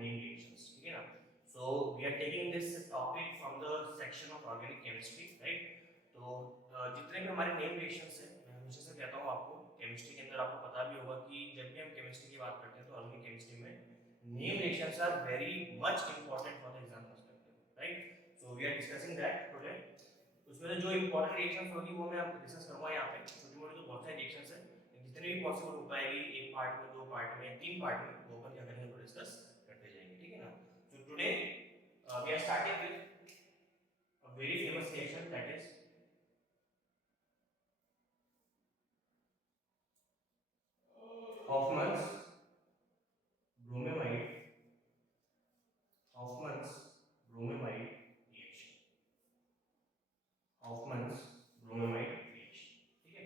Name reactions, ठीक है ना। So we are taking this topic from the section of organic chemistry, right. तो जितने भी हमारे नेम रिएक्शंस हैं, मैं हमेशा से कहता हूँ आपको, केमिस्ट्री के अंदर आपको पता भी होगा कि जब भी हम केमिस्ट्री की बात करते हैं तो ऑर्गेनिक केमिस्ट्री में name reactions are very much important for the exam perspective, right. So we are discussing that today. उसमें से जो इंपॉर्टेंट रिएक्शंस होगी वो मैं आपको डिस्कस करूंगा यहाँ पे। छोटी मोटी तो बहुत सारी रिएक्शंस है, जितने भी पॉसिबल हो पाएगी, एक पार्ट में, दो पार्ट में, तीन पार्ट में, वो अपन क्या करेंगे, वो डिस्कस करते जाएंगे, ठीक है ना। So today we are starting with a very famous reaction, that is Hoffman's bromamide Hoffman's bromamide reaction, Hoffman's bromamide reaction, ठीक है।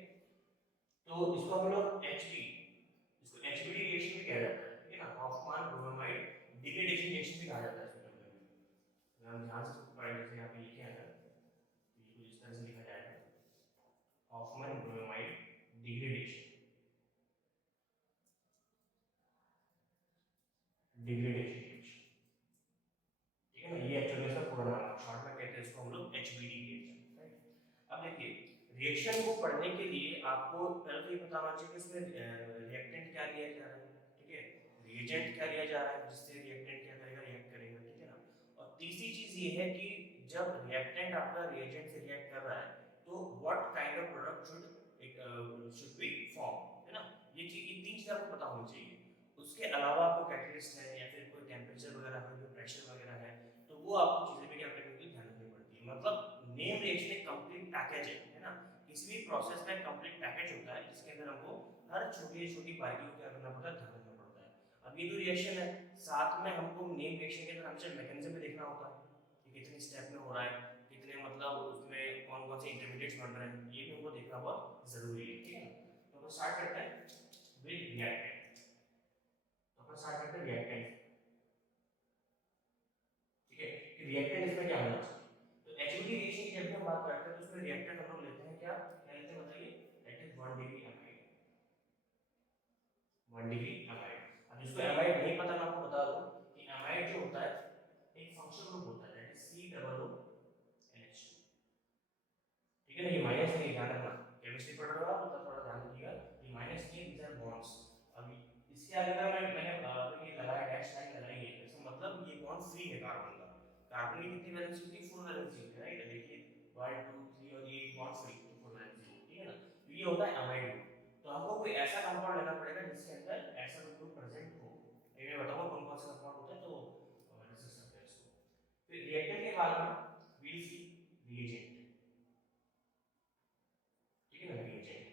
तो इसको हम लोग इसको HBD रिएक्शन भी कहा जाता है, ठीक है ना। हॉफमैन ब्रोमाइड डिग्रेडेशन रिएक्शन भी कहा जाता है इसको। अगर हम ध्यान से पढ़ें, जैसे यहाँ पे लिखे हैं अगर, तो ये कुछ इस तरह से लिखा जाएगा, हॉफमैन ब्रोमाइड डिग्रेडेशन रिएक्शन, ठीक है ना। ये एक्चुअली इसका पूरा नाम है, शॉर्ट में कहते हैं इसको हम लोग HBD रिएक्शन, राइट। अब देखिए, रिएक्शन को पढ़ने के लिए आपको पहले तो ये पता होना चाहिए कि इसमें रिएक्टेंट क्या दिया जा रहा है, ठीक है, रिएजेंट क्या लिया जा रहा है जिससे रिएक्टेंट क्या करेगा, रिएक्ट करेगा, ठीक है ना। और तीसरी चीज ये है कि जब रिएक्टेंट आपका रिएजेंट से रिएक्ट कर रहा है तो what kind of product should be form, है ना। ये तीन चीज आपको पता होनी चाहिए। उसके अलावा कोई कैटलिस्ट है या फिर कोई टेम्परेचर वगैरह है, कोई प्रेशर वगैरह है, तो वो आपको चीजें भी क्या करनी होगी, ध्यान रखनी पड़ती है। मतलब नेम रिएक्शन एक कंप्लीट पैकेज है ना। किसी भी प्रोसेस में कंप्लीट पैकेज होता है जिसके अंदर हमको हर छोटी छोटी बारीकी को क्या करना पड़ता है, ध्यान रखना पड़ता है। अब ये जो रिएक्शन है, साथ में हमको नेम रिएक्शन के अंदर हमेशा मैकेनिज्म भी देखना होता है कि कितनी स्टेप में हो रहा है, कितने मतलब उसमें कौन कौन से इंटरमीडिएट्स बन रहे हैं, ये भी हमको देखना बहुत जरूरी है, ठीक है। तो अपन स्टार्ट करते हैं विद रिएक्टेंट। तो अपन स्टार्ट करते हैं रिएक्टेंट, ठीक है, कि रिएक्टेंट इसमें क्या होना चाहिए। तो एचओडी रिएक्शन की जब हम बात करते हैं तो उसमें रिएक्टेंट हम लोग लेते हैं, क्या क्या लेते हैं बताइए, that is 1 degree amide, 1 degree amide. अब जिसको अमाइड नहीं पता, मैं आपको बता दूं कि अमाइड जो होता है एक फंक्शनल ग्रुप होता है, दैट इज COONH2, ठीक है ना। ये माइनस नहीं, ध्यान रखना, केमिस्ट्री पढ़ रहे हो आप तो थोड़ा ध्यान रखिएगा, ये माइनस नहीं, दीस आर बॉन्ड्स। अभी इसके आगे का मैंने ये लगाया, डैश लाइन लगाई है, इसका मतलब ये बॉन्ड फ्री है कार्बन का। कार्बन की कितनी वैलेंसी होती है, 4 वैलेंसी होती है, राइट। देखिए 1 2 3 और ये बॉन्ड फ्री, तो 4 वैलेंसी होती है, ठीक है ना। तो ये होता है अमाइड ग्रुप। तो हमको कोई ऐसा कंपाउंड लेना पड़ेगा जिसके अंदर ऐसा ग्रुप प्रेजेंट हो। ये मैं बताऊंगा कौन कौन से कंपाउंड होते हैं, तो डिस्कस करते हैं इसको। फिर रिएक्टेंट के बाद में वील सी रिएजेंट, ठीक है ना, रिएजेंट,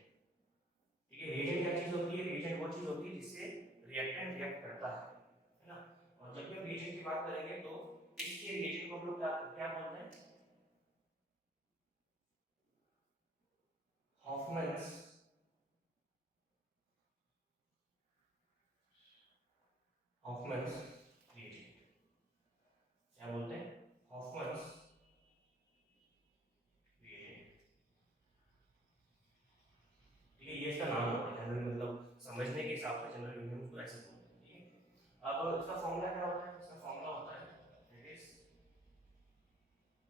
ठीक है। रिएजेंट क्या चीज होती है, रिएजेंट वो चीज होती है जिससे रिएक्टेंट रिएक्ट करता है ना। और जब भी हम रिएजेंट की बात करेंगे तो इसके रिएजेंट को हम लोग क्या क्या बोलते हैं, हॉफमैन्स हॉफमैन्स रिएजेंट, क्या बोलते हैं, हॉफमैन्स रिएजेंट, ठीक है। ये इसका नाम होता है जनरल, मतलब समझने के हिसाब से जनरल यूनियन उसको ऐसे बोलते हैं, ठीक है। अब इसका फॉर्मूला क्या होता है, इसका फॉर्मूला होता है दैट इज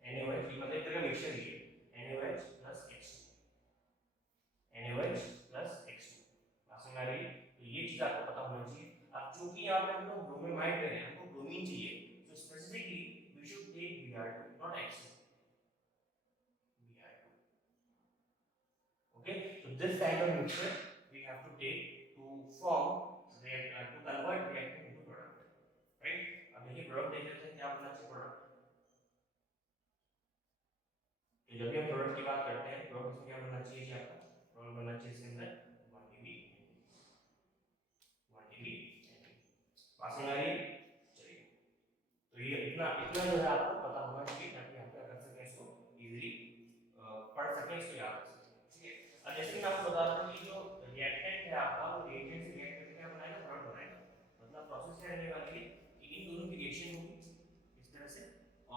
NaOH, मतलब एक तरह का मिक्सचर ही है, NaOH plus X2, NaOH plus X2, बात समझ आ रही है। तो ये चीज आपको पता होना चाहिए। अब चूंकि यहाँ पे हम लोग ब्रोमीमाइड ले रहे हैं, हमको ब्रोमीन चाहिए, तो specifically we should take Br2 not X2, Br2, okay। So this kind of mixture we have to take to form to convert reactant into product, right। अब देखिए प्रोडक्ट देख लेते हैं क्या बनना चाहिए प्रोडक्ट। तो जब भी हम प्रोडक्ट की बात करते हैं, प्रोडक्ट में क्या बनना चाहिए जी, आपका प्रोडक्ट बनना चाहिए इसके अंदर 1 डिग्री, 1 डिग्री पास में आ रही है। चलिए, तो ये इतना इतना जो है आपको पता होना चाहिए ताकि आप क्या कर सकें, इसको इजीली पढ़ सकें, इसको याद रख सकें, ठीक है। अब जैसे मैं आपको बता रहा हूं कि जो रिएक्टेंट है आपका, वो रिएजेंट से रिएक्ट करके क्या बनाएगा, प्रोडक्ट बनाएगा। मतलब प्रोसेस क्या रहने वाली है कि इन दोनों की रिएक्शन होगी इस तरह से,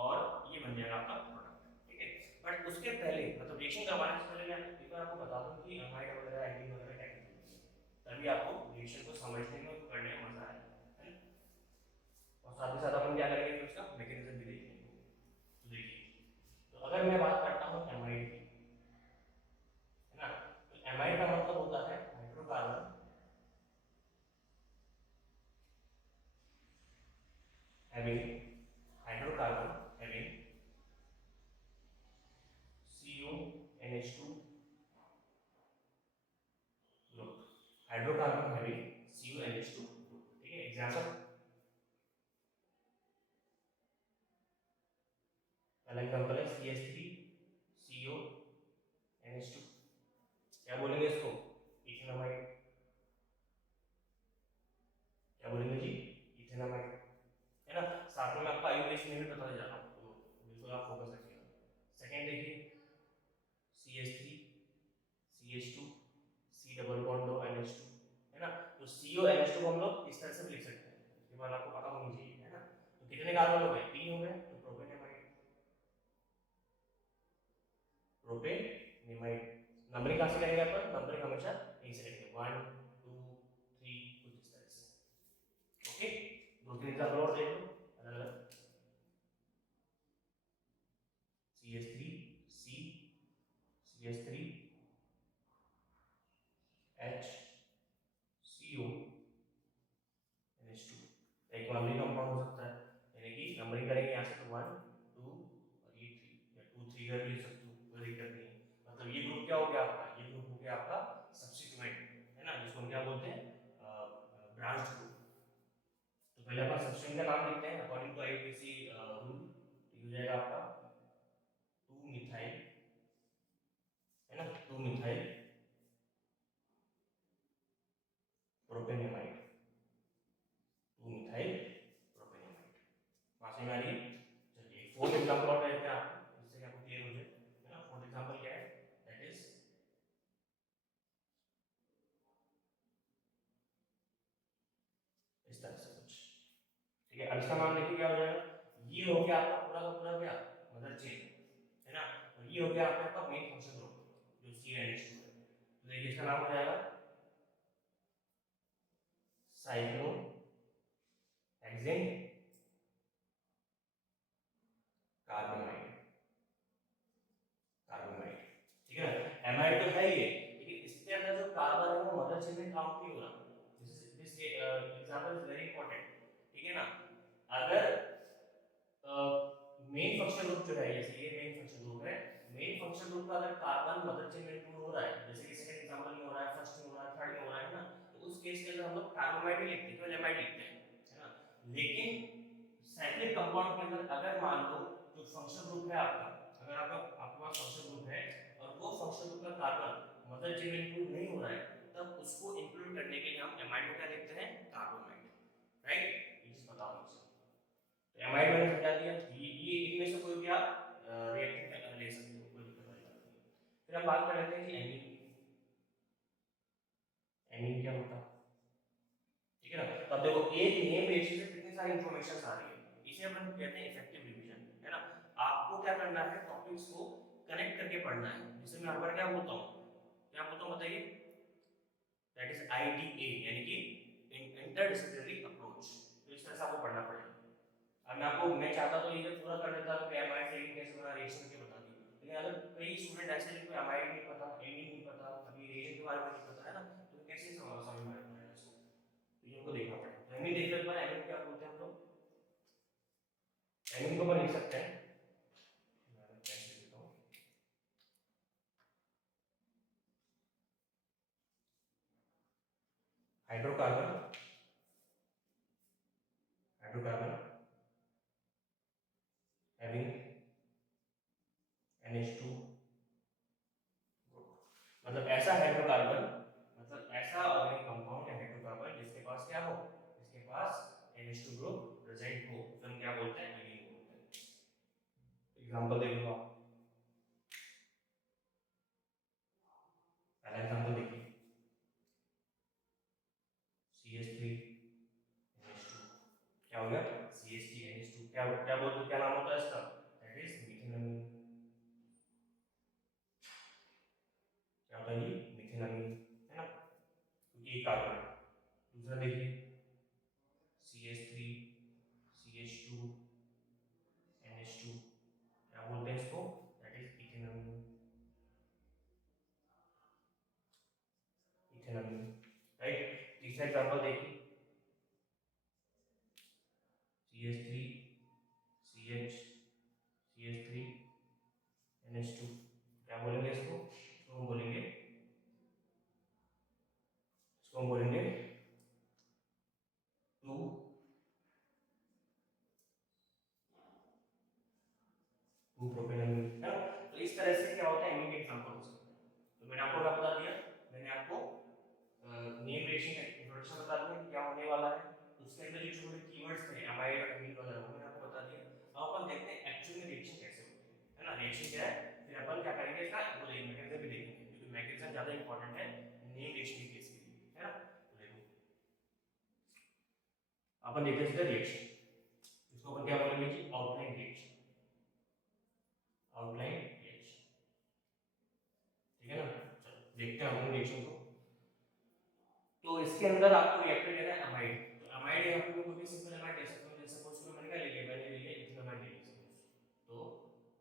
और ये बन जाएगा आपका प्रोडक्ट, ठीक है। बट उसके पहले, मतलब रिएक्शन करवाने से पहले मैं एक बार आपको बता दूं कि अमाइड वगैरह एल्डिहाइड वगैरह क्या होती है, तभी आपको रिएक्शन को समझने में, करने में मजा आएगा, है ना। और साथ having hydrocarbon having CuNH2 group, hydrocarbon having CuNH2 group, ठीक है। एग्जांपल, पहला एग्जांपल है CH3CONH2, क्या बोलेंगे इसको, इथेनामाइड, क्या बोलेंगे जी, इथेनामाइड, है ना। साथ में आपका आयुर्वेद में भी बताया जा रहा हूँ, तो बिल्कुल आप फोकस रखिएगा। सेकंड देखिए CH3 CH2 C double bond दो NH2, है ना। तो CONH2 को हम लोग इस तरह से लिख सकते हैं, इसके बाद आपको पता होनी चाहिए, है ना। तो कितने कार्बन हो गए, 3 हो गए, तो प्रोपेनेमाइड, प्रोपेनेमाइड। नंबरिंग कहाँ से करेंगे अपन, नंबरिंग हमेशा यहीं से करेंगे, 1 2 3 कुछ इस तरह से, ओके। दो तीन एग्जांपल और देख लो अलग अलग, CH3 C CH3 H CO NH2, एक नंबरिंग कंपाउंड हो सकता है, यानी कि नंबरिंग करेंगे यहाँ से तो 1 2 और ये 3, या 2 3 कर भी सकते हो, कोई दिक्कत नहीं है। मतलब ये ग्रुप क्या हो गया आपका, ये ग्रुप हो गया आपका सब्स्टिट्यूएंट, है ना, जिसको हम क्या बोलते हैं, ब्रांच ग्रुप। तो पहले अपन सब्स्टिट्यूएंट का नाम लिखते हैं अकॉर्डिंग टू आईयूपीएसी रूल, तो ये हो जाएगा आपका 2 मिथाइल, है ना, 2 मिथाइल प्रोपेनेमाइड, 2 मिथाइल प्रोपेनेमाइड, बात समझ में आ रही है। चलिए फोर्थ एग्जांपल और लेते हैं आपको, जिससे कि आपको क्लियर हो जाए, है ना। फोर्थ एग्जांपल क्या है, दैट इज इस तरह से कुछ, ठीक है। अब इसका नाम देखिए क्या हो जाएगा, ये हो गया आपका पूरा का पूरा क्या, मदर चेन, है ना, और ये हो गया आपका मेन फंक्शन ग्रुप जो CNH2 है। तो देखिए इसका नाम हो जाएगा साइक्लोहेक्सेन कार्बोनाइड, कार्बोनाइड, ठीक है। एमाइड तो है ये, लेकिन इसके अंदर जो कार्बन है वो मदर चेन में काउंट नहीं हो रहा। This example is very important, ठीक है ना। अगर मेन फंक्शन ग्रुप जो है, जैसे ये मेन फंक्शन ग्रुप है, मेन फंक्शन ग्रुप का अगर कार्बन मदर चेन में इंक्लूड हो रहा है, जैसे कि सेकंड एग्जांपल में हो रहा है, फर्स्ट में हो रहा है, थर्ड में हो रहा है ना, तो उस केस के अंदर हम लोग कार्बोनाइड ही लिखते हैं, केवल एमाइड लिखते हैं, है ना। लेकिन साइक्लिक कंपाउंड के अंदर अगर मान लो जो फंक्शन ग्रुप है आपका, अगर आपके पास फंक्शन ग्रुप है और वो फंक्शन ग्रुप का कार्बन मदर चेन में इंक्लूड नहीं हो रहा है, तब उसको इंक्लूड करने के लिए हम एमाइड को क्या लिखते हैं, कार्बोनाइड, राइट। ये चीज पता होनी चाहिए। तो एमाइड मैंने समझा दिया, ये इनमें से कोई भी आप रिएक्शन ले सकते हो, कोई दिक्कत वाली बात नहीं है। फिर हम बात कर लेते हैं कि एमीन की, एमीन क्या होता है, ठीक है ना। तो अब देखो एक नेम बेसिस से कितनी सारी इंफॉर्मेशन आ रही है, इसे अपन कहते हैं इफेक्टिव रिवीजन, है ना। आपको क्या करना है, टॉपिक्स को कनेक्ट करके पढ़ना है, जिसे मैं हर बार क्या बोलता हूँ, क्या बोलता हूँ बताइए, दैट इज IDA, यानी कि इंटरडिसिप्लिनरी अप्रोच। तो इस तरह से आपको पढ़ना पड़ेगा। अब मैं चाहता तो ये पूरा कर देता कि एमाइड से एमीन कैसे बना, रिएक्शन के बता दी, लेकिन अगर कई स्टूडेंट ऐसे हैं जिनको एमाइड नहीं पता, एमीन नहीं पता, अभी रिएक्शन के बारे में नहीं पता, है ना, तो कैसे समझ में आएगा इसको, तो ये हमको देखना पड़ेगा। तो एमीन देख लेते हैं, एमीन क्या बोलते हैं हम लोग, एमीन को अपन लिख सकते हैं, मैं कैसे लिखता हूं, hydrocarbon, hydrocarbon having NH2 group, मतलब ऐसा हाइड्रोकार्बन, मतलब ऐसा ऑर्गेनिक कंपाउंड या हाइड्रोकार्बन जिसके पास क्या हो, जिसके पास NH2 ग्रुप प्रेजेंट हो, तो हम क्या बोलते हैं, एमीन बोलते हैं। एग्जांपल देख लो आप, पहला एग्जांपल देखिए CH3NH2, क्या हो गया, CH3NH2, क्या क्या बोलते, क्या नाम होता है इसका, दैट इज मिथेनामीन, क्या होता है ये, मिथेनामीन, है ना, क्योंकि ये कार्बन है। दूसरा देखिए CH3CH2NH2, क्या बोलते हैं इसको, दैट इज इथेनामीन, इथेनामीन, राइट। तीसरा एग्जांपल देखिए CH3 CH CH3 NH2, क्या बोलेंगे इसको? इसको हम बोलेंगे टू प्रोपेनॉल है ना। तो इस तरह से क्या होता है इमीडिएट एग्जांपल हो सकता है। तो मैंने आपको क्या बता दिया, मैंने आपको नेम रिएक्शन का इंट्रोडक्शन बता दिया कि क्या होने वाला है, उसके अंदर जो छोटे कीवर्ड्स थे अमाइड और अमीन वगैरह वो मैंने आपको बता दिया। अब अपन देखते हैं एक्चुअल में रिएक्शन कैसे होती है ना, रिएक्शन क्या है, फिर अपन क्या करेंगे इसका वो मैकेनिज्म भी देखेंगे, क्योंकि मैकेनिज्म ज्यादा इंपॉर्टेंट है नेम रिएक्शन के केस के लिए, है ना। तो देखो अपन देखते हैं इसका रिएक्शन, इसको अपन क्या बोलेंगे जी, आउटलाइन रिएक्शन, आउटलाइन रिएक्शन, ठीक है ना। चलो देखते हैं हम रिएक्शन को। तो इसके अंदर आपको रिएक्टर लेना है अमाइड, तो अमाइड यहाँ पे कोई भी सिंपल अमाइड ले सकते हो, जैसे सपोज को मैंने क्या ले लिया, मैंने ले लिया इथेनॉल ले लिया। तो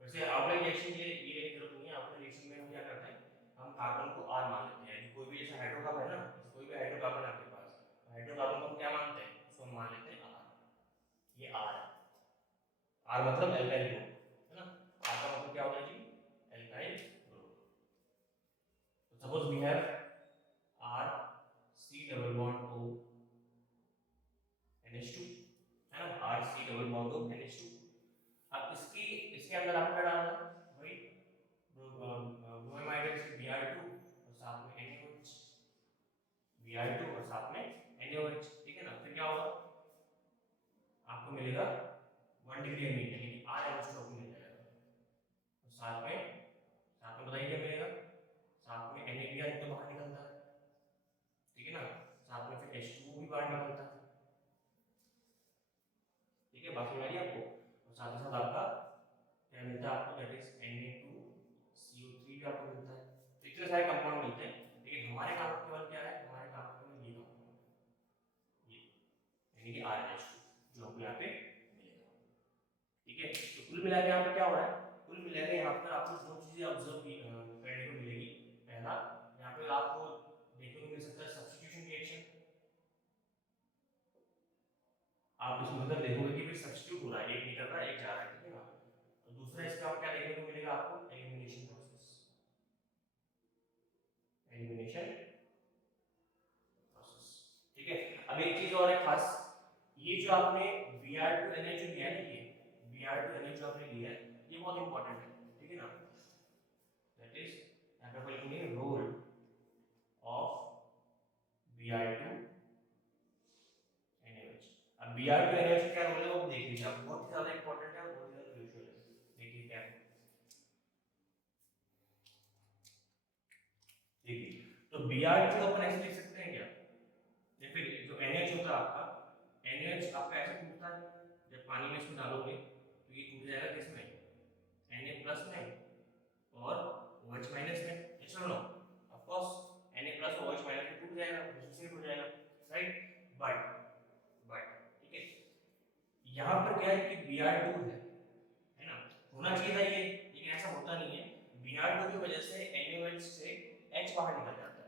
वैसे आउटलाइन रिएक्शन ये जरूरत नहीं है, आउटलाइन रिएक्शन में हम क्या करते हैं, हम कार्बन को R मान लेते हैं, कोई भी जैसे हाइड्रोकार्बन है ना, कोई भी हाइड्रोकार्बन आपके पास, हाइड्रोकार्बन को हम क्या मानते हैं, उसको हम मान लेते हैं R, ये R है, R मतलब एल्काइल ग्रुप है ना, R का मतलब क्या होता है जी, एल्काइल ग्रुप। तो suppose we have R C double bond O NH2 है ना, R C double bond O NH2। अब इसके अंदर आपको क्या डालना है, वही ब्रोमाइड Br2 और साथ में NaOH, Br2 और साथ में NaOH, ठीक है ना। फिर क्या होगा, आपको मिलेगा 1 डिग्री अमीन यानी कि RNH2 आपको मिल जाएगा, और साथ में बताइए क्या मिलेगा, साथ में NaBr तो बाहर निकलता है, ठीक है ना, साथ में फिर H2O भी बाहर निकलता है, ठीक है, बात समझ आई आपको। और साथ ही साथ आपका क्या मिलता है आपको, दैट इज Na2CO3 भी आपको मिलता है। तो इतने सारे कंपाउंड मिलते हैं, लेकिन हमारे काम केवल क्या है, हमारे काम केवल ये कंपाउंड, ये यानी कि RNH2 जो आपको यहाँ पे मिलेगा, ठीक है। तो कुल मिला के यहाँ पे क्या हो रहा है, कुल मिला के यहाँ पर आपको दो चीजें ऑब्जर्व करने को मिलेगी। पहला, यहाँ पे आपको देखने को मिल सकता है सब्स्टिट्यूशन रिएक्शन, आप इसमें मतलब देखोगे कि भाई सब्स्टिट्यूट हो रहा है, एक निकल रहा है एक जा रहा है, ठीक है ना। तो दूसरा इसका क्या देखने को मिलेगा आपको, एलिमिनेशन प्रोसेस, एलिमिनेशन प्रोसेस, ठीक है। अब एक चीज और है खास, ये जो आपने Br2NH जो लिया है ना, ये Br2NH जो आपने लिया है ये बहुत इंपॉर्टेंट है, ठीक है ना। दैट इज यहाँ पे लिखेंगे रोल ऑफ Br2NH। अब Br2NH क्या रोल है वो देख लीजिए आप, बहुत ही ज्यादा इंपॉर्टेंट है और बहुत ही ज्यादा क्रूशियल है। देखिए क्या है, देखिए तो Br2 अपन ऐसे लिख सकते हैं क्या, या फिर जो NH होता है आपका, NH आपका ऐसे टूटता है, जब पानी में इसको डालोगे तो ये टूट जाएगा किसमें, Na प्लस में और OH माइनस में, यस और no, of course Na plus और OH माइनस में टूट जाएगा, डिसोसिएट हो जाएगा, राइट। बट ठीक है, यहाँ पर क्या है कि Br2 है ना, होना चाहिए था ये, लेकिन ऐसा होता नहीं है। Br2 की वजह से NaOH से H बाहर निकल जाता है,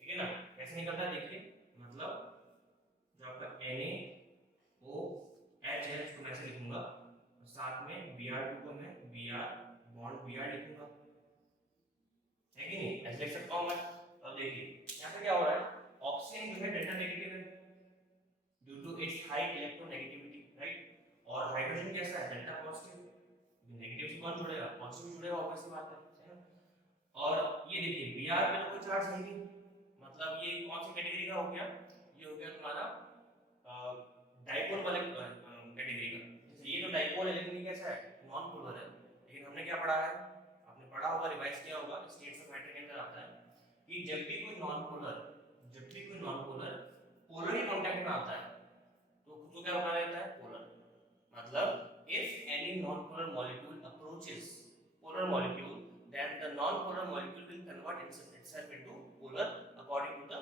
ठीक है ना। कैसे निकलता है देखिए, मतलब जो आपका NaOH है उसको मैं ऐसे लिखूंगा, और साथ में Br2 को मैं Br बॉन्ड Br लिखूंगा, है कि नहीं, ऐसे लिख सकता हूं मैं। अब देखिए यहाँ पे क्या हो रहा है, ऑक्सीजन जो है डेल्टा नेगेटिव है due to its high electronegativity, right, और हाइड्रोजन कैसा है, डेल्टा पॉजिटिव, नेगेटिव से कौन जुड़ेगा, पॉजिटिव जुड़ेगा, ऑब्वियस सी बात है ना। और ये देखिए Br पे तो कोई चार्ज है नहीं, मतलब ये कौन सी कैटेगरी का हो गया, ये हो गया तुम्हारा डाइपोल वाले कैटेगरी का। जैसे ये तो डाइपोल है लेकिन ये कैसा है, नॉन पोलर है, लेकिन हमने क्या पढ़ा है, आपने पढ़ा होगा, रिवाइज किया होगा, स्टेट्स ऑफ मैटर के अंदर आता है कि जब भी कोई नॉन पोलर पोलर ही कांटेक्ट में आता है तो खुद को क्या बना लेता है, पोलर। मतलब if any non-polar molecule approaches polar molecule, then the non-polar molecule will convert itself into polar according to the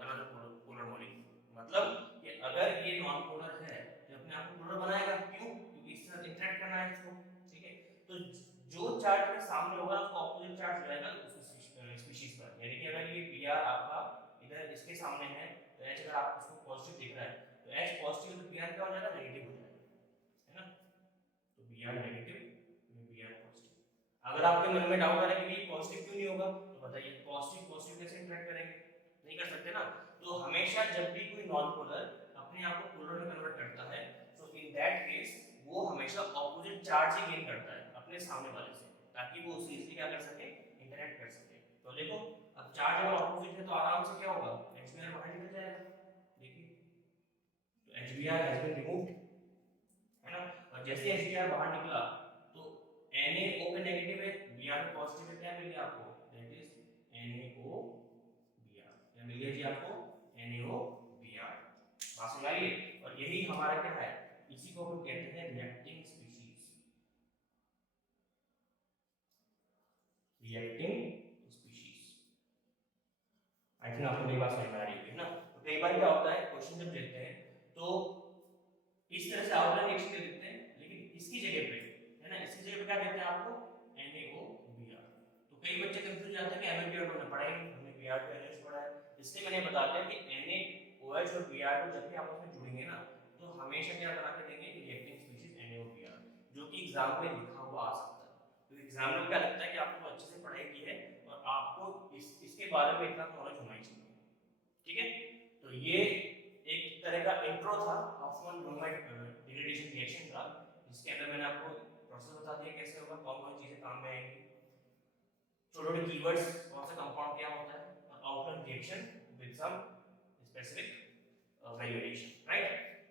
another polar molecule। मतलब कि अगर ये non-polar है तो अपने आप को polar बनाएगा, क्यों, क्योंकि इससे इंटरेक्ट करना है इसको, ठीक है। तो जो चार्ज के सामने होगा उसका ऑपोजिट चार्ज रहेगा उस स्पीशीज पर, यानी कि अगर ये Br आपका इधर इसके सामने है तो H अगर आपको उसको पॉजिटिव दिख रहा है तो H पॉजिटिव तो Br क्या हो जाएगा, नेगेटिव Br नेगेटिव, ये Br पॉजिटिव। अगर आपके मन में डाउट आ रहा है कि ये पॉजिटिव क्यों नहीं होगा, तो बताइए पॉजिटिव पॉजिटिव कैसे इंटरेक्ट करेंगे, नहीं कर सकते ना। तो हमेशा जब भी कोई नॉन पोलर अपने आप को पोलर में कन्वर्ट करता है, तो इन दैट केस वो हमेशा ऑपोजिट चार्ज ही गेन करता है अपने सामने वाले से, ताकि वो उसे इजीली क्या कर सके, इंटरेक्ट कर सके। तो देखो अब चार्ज अगर ऑपोजिट है तो आराम से क्या होगा, HBr बाहर निकल जाएगा। देखिए तो HBr हैज बीन रिमूव्ड, है ना। और जैसे HBr बाहर निकला तो NaO पे नेगेटिव है, Br पे पॉजिटिव है, क्या मिल गया आपको, दैट इज NaOBr। क्या मिल गया जी आपको, NaOBr। बात समझ आइए। और यही हमारा क्या है, इसी को हम कहते हैं reacting species, reacting species. I think आपको मेरी बात समझ में आ रही होगी ना। तो कई बार क्या होता है, क्वेश्चन जब देते हैं तो इस तरह से आउटलाइन रिएक्शन दे देते हैं, लेकिन इसकी जगह पे, है ना, इसकी जगह पे क्या देते हैं आपको, NaOBr। तो कई बच्चे कंफ्यूज जाते हैं कि NaOBr हमने पढ़ा ही नहीं, हमने Br को NaOH पढ़ा है। इसलिए मैंने बता दिया कि NaOH और Br को जब भी आपस में जुड़ेंगे ना, तो हमेशा क्या बना के देंगे, रिएक्टिंग स्पीशीज NaOBr, जो कि एग्जाम में लिखा हुआ आ सकता है। तो एग्जाम में क्या लगता है कि आपको अच्छे से पढ़ाई की है और आपको इसके बारे में इतना नॉलेज होना ही चाहिए, ठीक है। तो ये एक तरह का इंट्रो था ऑफ ब्रोमाइड डिग्रेडेशन रिएक्शन का, जिसके अंदर मैंने आपको प्रोसेस बता दिया कैसे होगा, कौन कौन चीजें काम में आएंगी, छोटे छोटे कीवर्ड्स, कौन सा कंपाउंड क्या होता है, और outline reaction with some specific valuation, right.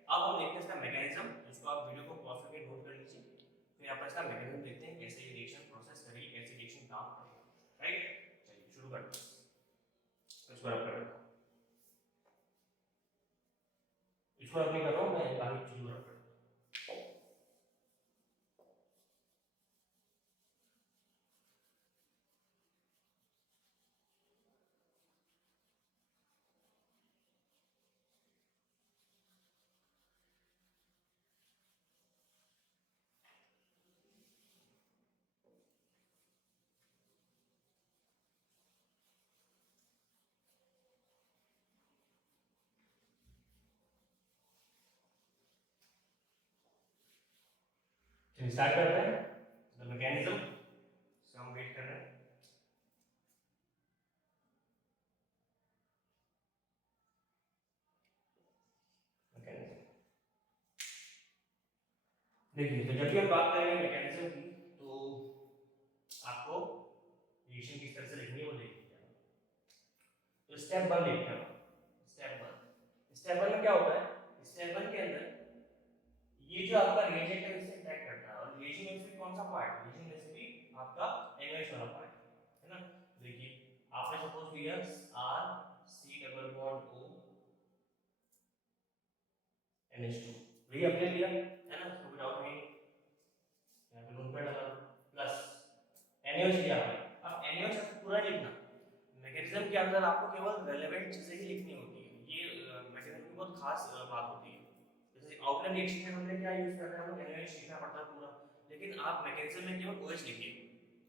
अब हम देखते हैं इसका मैकेनिज्म, जिसको आप वीडियो को पॉज करके नोट कर लीजिए, फिर आप इसका मैकेनिज्म देखते हैं कैसे ये रिएक्शन प्रोसेस करेगी, कैसे रिएक्शन काम करेगी, राइट। चलिए शुरू करते हैं। इसको रब कर देता हूं, इसको रब नहीं कर रहा हूं मैं, बाकी चीजों रब कर देता हूं। चलिए स्टार्ट करते हैं द मैकेनिज्म, इसका हम वेट कर रहे हैं। मैकेनिज्म देखिए, तो जब भी हम बात करेंगे मैकेनिज्म की, तो आपको रिएक्शन किस तरह से लिखनी है वो देख लीजिए। तो स्टेप 1 देखते हैं। स्टेप 1 में क्या होता है, स्टेप 1 के अंदर ये जो आपका रिएजेंट है इससे इंटरेक्ट करता है, और रिएजेंट में से कौन सा पार्ट, रिएजेंट में से भी आपका NaOH वाला पार्ट, है ना। देखिए आपने सपोज लिया RC double bond O NH2, ये अपने लिया है ना, इसको डाउट नहीं, यहाँ पे नोट पैड लगा प्लस NaOH लिया आपने। अब NaOH आपको पूरा लिखना, मैकेनिज्म के अंदर आपको केवल रेलेवेंट चीजें ही लिखनी होती है, ये मैकेनिज्म की बहुत खास बात होती है। जैसे आउटलाइन रिएक्शन में हमने क्या यूज कर रहे हैं, हमको NaOH लिखना पड़ता है पूरा, लेकिन आप मैकेनिज्म में केवल OH लिखिए,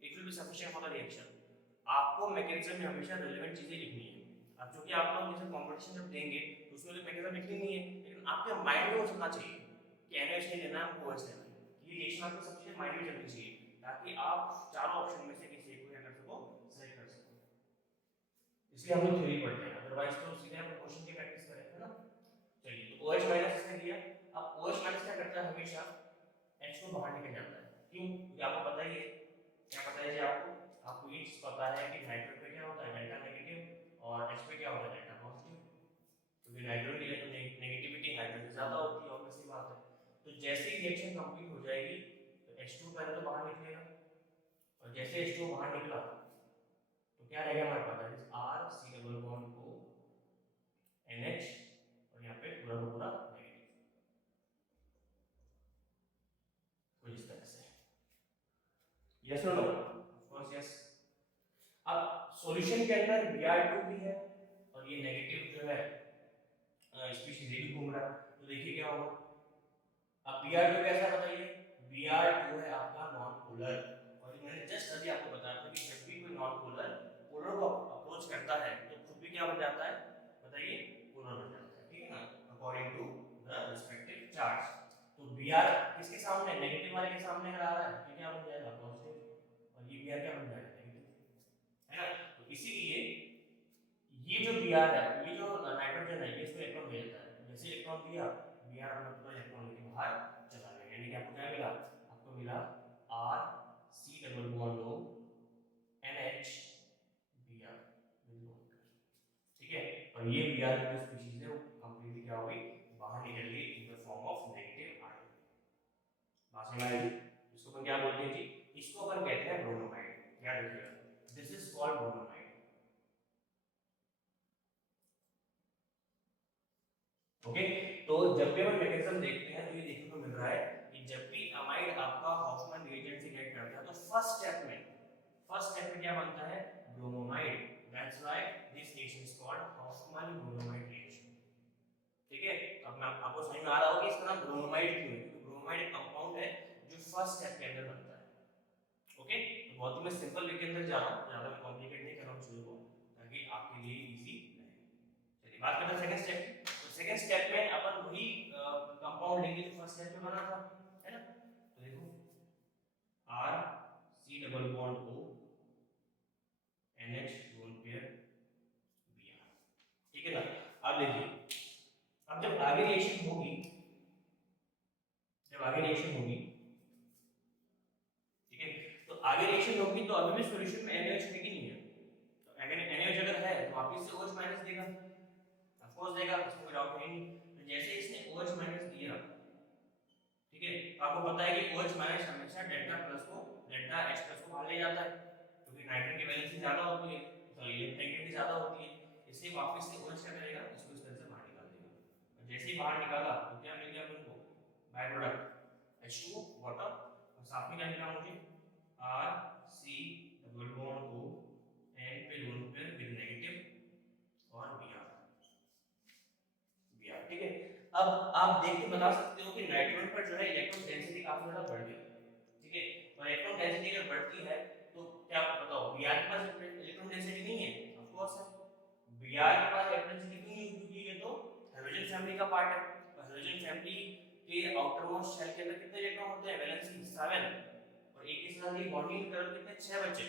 it will be sufficient for the reaction. आपको मैकेनिज्म में हमेशा रेलेवेंट चीजें लिखनी है। अब क्योंकि आप लोग जैसे कंपटीशन जब देंगे तो उसमें तो मैकेनिज्म लिखनी नहीं है, लेकिन आपके माइंड में वो चलना चाहिए कि NaOH नहीं लेना है, हमको OH लेना है। ये रिएक्शन आपके सबसे माइंड में चलनी चाहिए, ताकि आप चारों ऑप्शन में से किसी एक को क्या कर सको, सेलेक्ट कर सको। इसलिए हम लोग थ्योरी पढ़ते हैं, अदरवाइज तो सीधे हम क्वेश्चन की प्रैक्टिस करें, है ना। चलिए तो OH माइनस इसने दिया। अब OH माइनस क्या करता है, हमेशा H को बाहर लेके जाता है। क्यों, क्योंकि आपको पता ही है, क्या पता है जी आपको ये चीज पता है कि नाइट्रोजन पे क्या होता है, डेल्टा नेगेटिव, और H पे क्या होता है, डेल्टा पॉजिटिव। क्योंकि नाइट्रोजन की तो नेगेटिविटी हाइड्रोजन से ज्यादा होती है, ऑब्वियसली बात है। तो जैसे ही रिएक्शन कंप्लीट हो जाएगी तो H2 पहले तो बाहर निकलेगा, और जैसे H2 बाहर निकला तो क्या रहेगा हमारे पास, RC double bond O NH, और यहाँ पे पूरा का पूरा नेगेटिव, कुछ इस तरह से। यस और नो, ऑफ कोर्स यस। अब सॉल्यूशन के अंदर Br2 भी है, और ये नेगेटिव जो है स्पीशीज ये भी घूम रहा है, तो देखिए क्या होगा। अब Br2 कैसा बताइए, Br2 है आपका नॉन पोलर, और मैंने जस्ट अभी आपको बताया था कि जब भी कोई नॉन पोलर पोलर को अप्रोच करता है तो खुद भी क्या बन जाता है, बताइए, पोलर बन जाता है, ठीक है ना, according to the respective charge. तो Br किसके सामने, नेगेटिव वाले के सामने अगर आ रहा है ये क्या बन जाएगा पॉजिटिव और ये Br क्या बन जाएगा नेगेटिव, है ना। तो इसीलिए ये जो Br है, ये जो नाइट्रोजन है, ये इसको इलेक्ट्रॉन दे देता है, जैसे इलेक्ट्रॉन दिया Br अपना पूरा इलेक्ट्रॉन लेके बाहर चला गया, यानी कि आपको क्या मिला, आपको मिला RC double bond O NH Br with lone pair, ठीक है। और ये Br की जो स्पीशीज है वो कंप्लीटली क्या हो गई, बाहर निकल गई in the form of negative ion. बात समझ आई? इसको अपन क्या बोलते हैं जी, इसको अपन कहते हैं ब्रोमोनाइड, याद रखिएगा, दिस इज कॉल्ड ब्रोमोनाइड। ओके, तो जब भी हम मैकेनिज्म देखते हैं तो ये देखने को मिल रहा है कि जब भी अमाइड आपका हॉफमैन रिएजेंट से रिएक्ट करता है तो फर्स्ट स्टेप में क्या बनता है, bromamide, that's why this reaction is called Hofmann bromamide reaction, ठीक है। अब मैं आपको समझ में आ रहा होगा कि इसका नाम ब्रोमोनाइड क्यों है, क्योंकि ब्रोमोनाइड एक कंपाउंड है जो फर्स्ट स्टेप के अंदर बनता है। ओके, तो बहुत ही मैं सिंपल वे के अंदर जा रहा हूं, ज्यादा मैं कॉम्प्लिकेट नहीं कर रहा हूं चीजों को, ताकि आपके लिए इजी रहे। चलिए बात करते हैं सेकंड स्टेप की। तो सेकंड स्टेप में अपन वही कंपाउंड लेंगे जो फर्स्ट स्टेप में बना था, है ना। तो देखो R C double bond O NH lone pair Br, ठीक है ना। अब देखिए, अब जब आगे रिएक्शन होगी, ठीक है, तो आगे रिएक्शन होगी तो अभी भी सॉल्यूशन में NaOH है कि नहीं है, तो अगर NaOH अगर है तो वापस से OH माइनस देगा, ऑफ कोर्स देगा, इसमें कोई डाउट है नहीं। तो जैसे इसने OH माइनस दिया, ठीक है, तो आपको पता है कि OH माइनस हमेशा डेल्टा प्लस को, डेल्टा H प्लस को बाहर ले जाता है, क्योंकि नाइट्रोजन की वैलेंसी ज्यादा होती है, सॉरी इलेक्ट्रोनेगेटिविटी ज्यादा होती है, इसलिए वापस से OH क्या करेगा, इसको इस तरह से बाहर निकाल देगा। और जैसे ही बाहर निकाला तो क्या मिल गया अपन को, बाय प्रोडक्ट H2O वाटर, और साथ में क्या मिला मुझे, RC double bond O N पे लोन पेयर विद नेगेटिव और Br, ठीक है। अब आप देख के बता सकते हो कि नाइट्रोजन पर जो है इलेक्ट्रॉन डेंसिटी काफी ज्यादा बढ़ गई, ठीक है। और इलेक्ट्रॉन डेंसिटी अगर बढ़ती है तो क्या बताओ, Br के पास इलेक्ट्रॉन डेंसिटी नहीं है, ऑफ कोर्स है। Br के पास इलेक्ट्रॉन डेंसिटी क्यों नहीं है, क्योंकि ये तो हाइड्रोजन फैमिली का पार्ट है। तो हाइड्रोजन फैमिली के आउटर मोस्ट शेल के अंदर कितने इलेक्ट्रॉन होते हैं, वैलेंसी 7, और एक के साथ ये बॉन्डिंग कर कितने 6 बचे,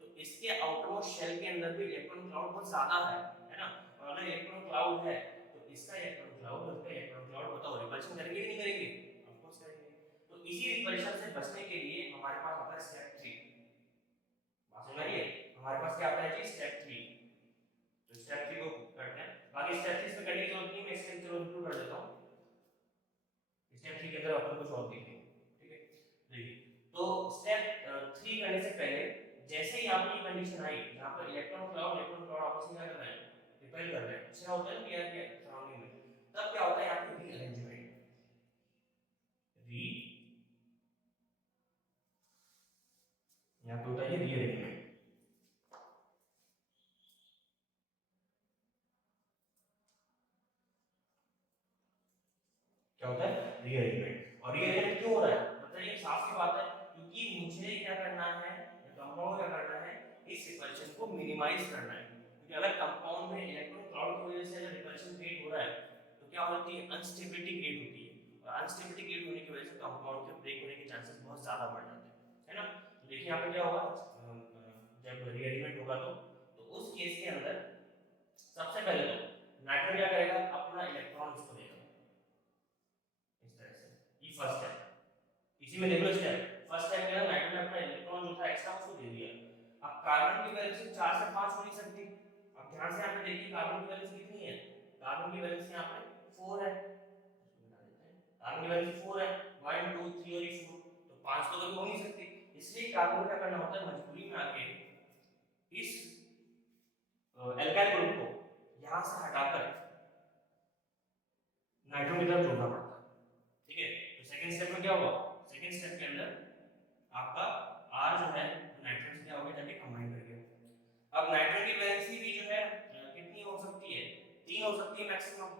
तो इसके आउटर मोस्ट शेल के अंदर भी इलेक्ट्रॉन क्लाउड बहुत ज्यादा है ना। और अगर इलेक्ट्रॉन क्लाउड है तो इसका इलेक्ट्रॉन क्लाउड और इसका इलेक्ट्रॉन क्लाउड बताओ रिपल्शन करेंगे कि नहीं करेंगे, ऑफ कोर्स करेंगे। तो इसी रिपल्शन से बचने के लिए हमारे पास आता है स्टेप 3, बात समझ रही है, हमारे पास क्या आता है जी, स्टेप 3। तो स्टेप 3 को करते हैं, बाकी स्टेप 3 में करने की जरूरत नहीं, मैं इसके चलो इंक्लूड कर देता हूं। स्टेप 3 के अंदर अपन कुछ और देखेंगे, ठीक है। देखिए, तो स्टेप 3 करने से पहले जैसे ही आपकी कंडीशन आई जहां पर इलेक्ट्रॉन क्लाउड आपस में क्या कर रहे हैं, रिपेल कर रहे हैं, अच्छा होता है ना Br के सराउंडिंग में, तब क्या होता है यहाँ पे रीअरेंजमेंट, यहाँ पे होता है रीअरेंजमेंट। क्या होता है, रीअरेंजमेंट। और रीअरेंजमेंट क्यों हो रहा है, बताइए, साफ सी बात है, क्योंकि मुझे क्या करना है, कंपाउंड क्या करना है, इस रिपल्शन को मिनिमाइज करना है। क्योंकि अगर कंपाउंड में इलेक्ट्रॉन क्लाउड की वजह से अगर रिपल्शन क्रिएट हो रहा है तो क्या होती है, अनस्टेबिलिटी क्रिएट होती है, और अनस्टेबिलिटी क्रिएट होने की वजह से कंपाउंड के ब्रेक होने के चांसेस बहुत ज्यादा बढ़ जाते हैं, है ना। तो देखिए यहाँ पे क्या होगा, जब रीअरेंजमेंट होगा तो उस केस के अंदर सबसे पहले तो नाइट्रोजन क्या करेगा, अपना इलेक्ट्रॉन इसको देगा इस तरह से, ये फर्स्ट है। इसी में देख लो स्टेप, फर्स्ट स्टेप में नाइट्रोजन ने अपना इलेक्ट्रॉन जो था एक्स्ट्रा उसको दे दिया। अब कार्बन की वैलेंसी 4 से 5 हो नहीं सकती, अब ध्यान से यहाँ पे देखिए कार्बन की वैलेंसी कितनी है, कार्बन की वैलेंसी यहाँ पे 4 है, इसको मिटा देते हैं, कार्बन की वैलेंसी 4 है, 1 2 3 और ये 4, तो 5 तो कभी हो नहीं सकती, इसलिए कार्बन को क्या करना होता है, मजबूरी में आके इस एल्काइल ग्रुप को यहाँ से हटाकर नाइट्रोजन की तरफ जोड़ना पड़ता है, ठीक है। तो सेकंड स्टेप में क्या हुआ, सेकंड स्टेप के अंदर आपका R जो है नाइट्रोजन से क्या हो गया, जाके कंबाइन कर गया। अब नाइट्रोजन की वैलेंसी भी जो है कितनी हो सकती है, 3 हो सकती है मैक्सिमम,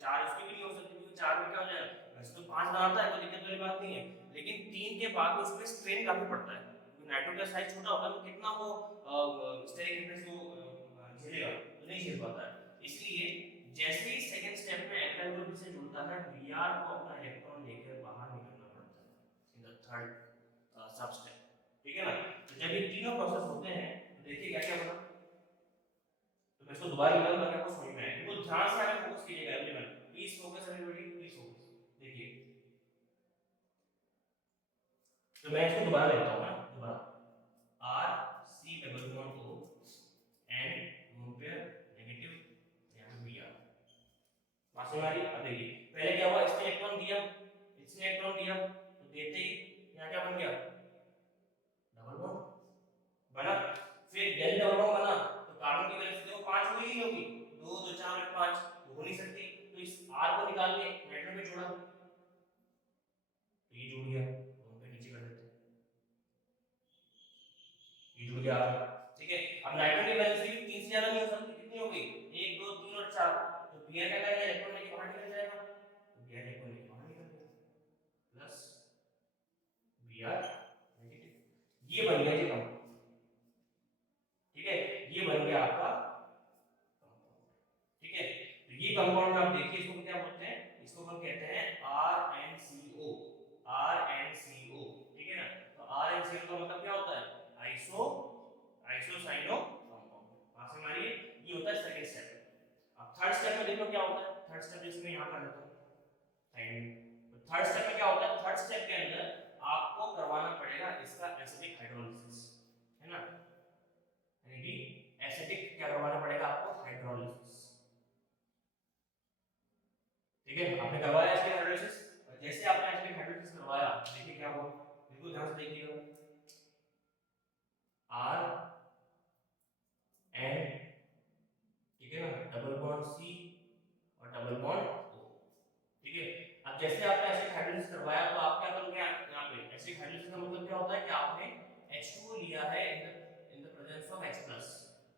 4 उसकी भी नहीं हो सकती, क्योंकि 4 में क्या हो जाएगा, वैसे तो 5 बनाता है तो दिक्कत वाली बात नहीं है, लेकिन 3 के बाद उस पे स्ट्रेन काफी पड़ता है, क्योंकि नाइट्रोजन का साइज छोटा होता है तो कितना वो स्टेरिक इफेक्ट्स को झेलेगा, तो नहीं झेल पाता है। इसलिए जैसे ही सेकंड स्टेप में एल्काइल ग्रुप से जुड़ता है, Br को अपना इलेक्ट्रॉन लेकर बाहर निकलना पड़ता है इन द थर्ड प्रोसेस होते हैं तो देखिए क्या क्या बना। तो मैं इसको दोबारा लिखूंगा ताकि आपको समझ में आए। बिल्कुल ध्यान से आगे फोकस कीजिएगा everyone, please focus everybody, please focus. देखिए तो मैं इसको दोबारा लिखता हूं ना, दोबारा R C double bond O and lone pair negative, यहां पे बी आर। बात समझ आ रही है? अब देखिए पहले क्या हुआ, इसने इलेक्ट्रॉन दिया, इसने इलेक्ट्रॉन दिया, तो देते ही यहां क्या बन गया, डबल बॉन्ड बना। फिर डेल डबल बॉन्ड बना तो कार्बन की वैलेंसी देखो 5 हुई नहीं होगी, 2 2 4 और 5 हो नहीं सकती, तो इस r को निकाल के नाइट्रोजन पे जोड़ा, तो ये जुड़ गया, दोनों पे नीचे कर देते हैं, ये जुड़ गया। ठीक है, अब नाइट्रोजन की वैलेंसी 3 से ज्यादा नहीं हो सकती, कितनी हो गई, 1 2 3 और 4, तो Br क्या करेगा, इलेक्ट्रॉन लेके बाहर निकल जाएगा, तो Br इलेक्ट्रॉन लेके बाहर निकल गया, प्लस Br नेगेटिव, ये बन गया जी कंपाउंड। ठीक है, ये बन गया आपका कंपाउंड। ठीक है, तो ये कंपाउंड में आप देखिए इसको क्या बोलते हैं, इसको हम कहते हैं RnCO, RnCO। ठीक है ना, तो RnCO का मतलब क्या होता है, आइसोसाइनो कंपाउंड। वहां से हमारी ये होता है सेकंड स्टेप। अब थर्ड स्टेप में देखो क्या होता है, थर्ड स्टेप जिसमें यहां कर देता हूं साइड में, तो थर्ड स्टेप में क्या होता है, थर्ड स्टेप के अंदर आपको करवाना पड़ेगा इसका एसिडिक हाइड्रोलिसिस, है ना, यानी कि एसिडिक क्या करवाना पड़ेगा आपको, हाइड्रोलिसिस। ठीक है, आपने करवाया एसिडिक हाइड्रोलिसिस, और जैसे आपने एसिडिक हाइड्रोलिसिस करवाया देखिए क्या हुआ, बिल्कुल ध्यान से देखिएगा, आर एन, ठीक है ना, डबल बॉन्ड सी और डबल बॉन्ड ओ। ठीक है, अब जैसे आपने एसिडिक हाइड्रोलिसिस करवाया तो आप क्या बन गया, यहाँ पे एसिडिक हाइड्रोलिसिस का मतलब क्या होता है कि आपने H2O लिया है in the presence of H+,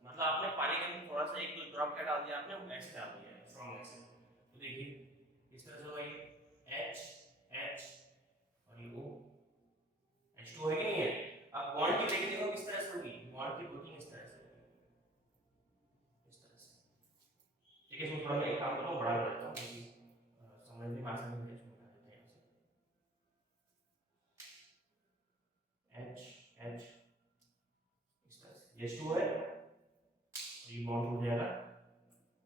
मतलब आपने पानी के अंदर थोड़ा सा एक दो ड्रॉप क्या डाल दिया, आपने एसिड डाल दिया है, स्ट्रांग एसिड। तो देखिए इस तरह से होगा, ये H H और ये O, H2O है कि नहीं है। अब बॉन्ड की ब्रेकिंग देखो किस तरह से होगी, बॉन्ड की ब्रेकिंग इस तरह से होगी, इस तरह से। ठीक है, इसमें थोड़ा मैं एक काम करता हूं, बड़ा कर देता हूं क्योंकि समझने में आसानी है, इसमें बना देते हैं यहाँ से H H इस तरह से, ये H2O है, ये बॉन्ड टूट जाएगा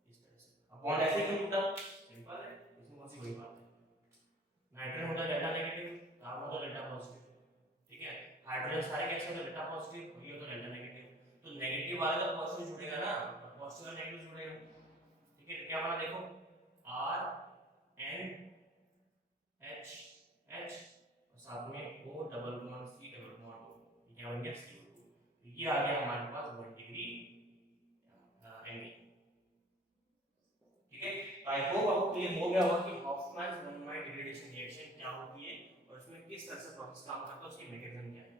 इस तरह से। अब बॉन्ड ऐसे क्यों टूटा, सिंपल है, इसमें कौन सी बड़ी बात है, नाइट्रोजन होता है डेल्टा नेगेटिव, कार्बन होता है डेल्टा पॉजिटिव। ठीक है, हाइड्रोजन सारे कैसे होते हैं डेल्टा पॉजिटिव, और ये होता है डेल्टा नेगेटिव, तो नेगेटिव वाला तो पॉजिटिव जुड़ेगा ना, और पॉजिटिव वाला नेगेटिव जुड़ेगा। ठीक है, तो क्या बना देखो, R N H H और साथ में O double bond C double bond O, ये क्या बन गया CO2, तो ये आ गया हमारे पास 1 डिग्री Na। ठीक है, आई होप आपको क्लियर हो गया होगा कि हॉफमैन वन बाय डिग्रेडेशन रिएक्शन क्या होती है और इसमें किस तरह से प्रोसेस काम करता है, उसकी मैकेनिज्म क्या है।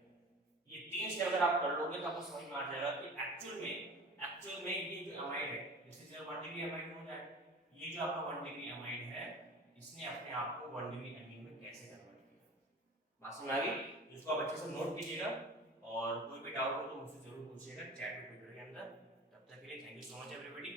ये तीन स्टेप अगर आप कर लोगे तो आपको समझ में आ जाएगा कि एक्चुअल में ये जो अमाइड है, this is your 1 degree amide हो जाए, ये जो आपका 1 डिग्री अमाइड है, इसने अपने आप को 1 डिग्री अमीन में कैसे कन्वर्ट किया। बात समझ आ गई, इसको आप अच्छे से नोट कीजिएगा, और कोई भी डाउट हो तो मुझसे जरूर पूछिएगा चैट में, ट्विटर के अंदर। तब तक के लिए thank you so much everybody.